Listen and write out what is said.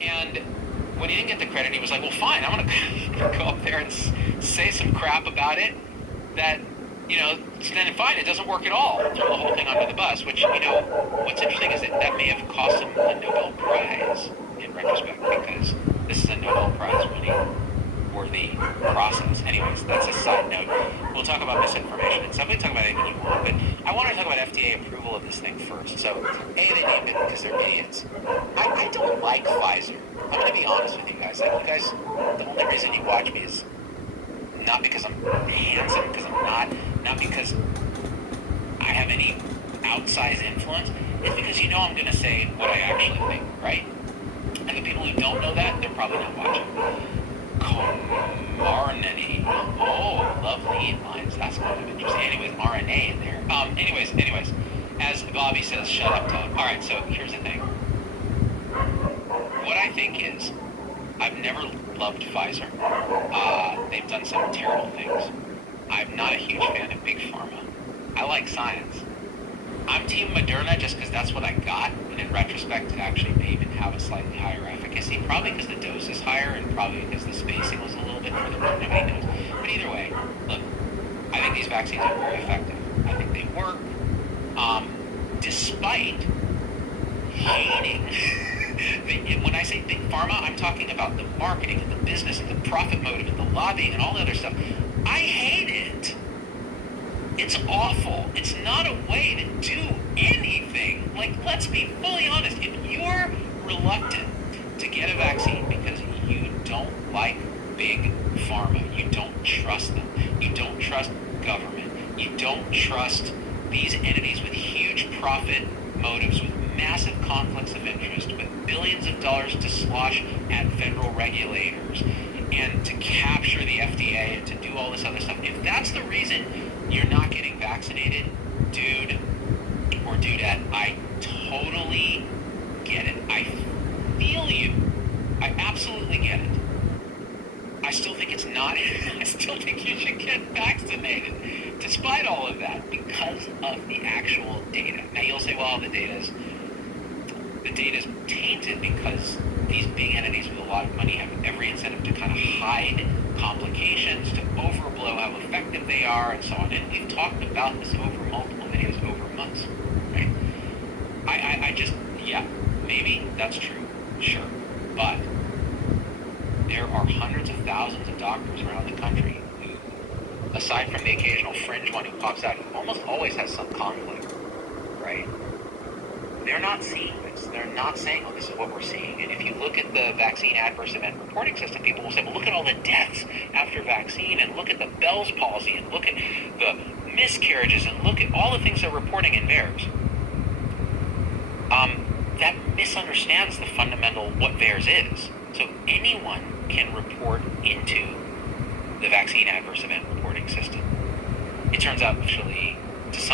And when he didn't get the credit, he was like, well, fine, I'm going to go up there and say some crap about it that, then fine, it doesn't work at all. Throw the whole thing under the bus, which, what's interesting is that may have cost him a Nobel Prize in retrospect, because this is a Nobel Prize winning worthy process. Anyways, that's a side note. We'll talk about misinformation and stuff. We can talk about anything you want, but I want to talk about FDA approval of this thing first. So, they named it because they're idiots. I don't like Pfizer. I'm going to be honest with you guys. Like, you guys, the only reason you watch me is not because I'm handsome, because I'm not because I have any outsized influence. It's because I'm going to say what I actually think, right? And the people who don't know that, they're probably not watching. Comarnity. Oh, lovely lines. That's kind of interesting. Anyways, RNA in there. Anyways, as Bobby says, shut up, Toad. All right, so here's the thing. What I think is, I've never loved Pfizer. They've done some terrible things. I'm not a huge fan of Big Pharma. I like science. I'm Team Moderna just because that's what I got, and in retrospect, it actually may even have a slightly higher efficacy, probably because the dose is higher, and probably because the spacing was a little bit further apart. Nobody knows. But either way, look, I think these vaccines are very effective. I think they work, despite hating. When I say Big Pharma, I'm talking about the marketing and the business and the profit motive and the lobbying and all the other stuff. I hate it. It's awful. It's not a way to do anything. Like, let's be fully honest. If you're reluctant to get a vaccine because you don't like Big Pharma, you don't trust them, you don't trust government, you don't trust these entities with huge profit motives, with massive conflicts of interest, with billions of dollars to slosh at federal regulators and to capture the FDA and to do all this other stuff. If that's the reason you're not getting vaccinated, dude or dudette, I totally get it. I feel you. I absolutely get it. I still think it's not. I still think you should get vaccinated, despite all of that, because of the actual data. Now you'll say, well, the data's tainted because these big entities with a lot of money have every incentive to kind of hide complications, to overblow how effective they are, and so on. And we've talked about this over multiple videos over months, right? Yeah, maybe that's true, sure. But there are hundreds of thousands of doctors around the country who, aside from the occasional fringe one who pops out, who almost always has some conflict, right? They're not seeing this. They're not saying, oh, this is what we're seeing. And if you look at the vaccine adverse event reporting system, people will say, well, look at all the deaths after vaccine, and look at the Bell's palsy, and look at the miscarriages, and look at all the things they're reporting in VAERS. That misunderstands the fundamental what VAERS is. So anyone can report into the vaccine adverse event reporting system. It turns out, actually, to some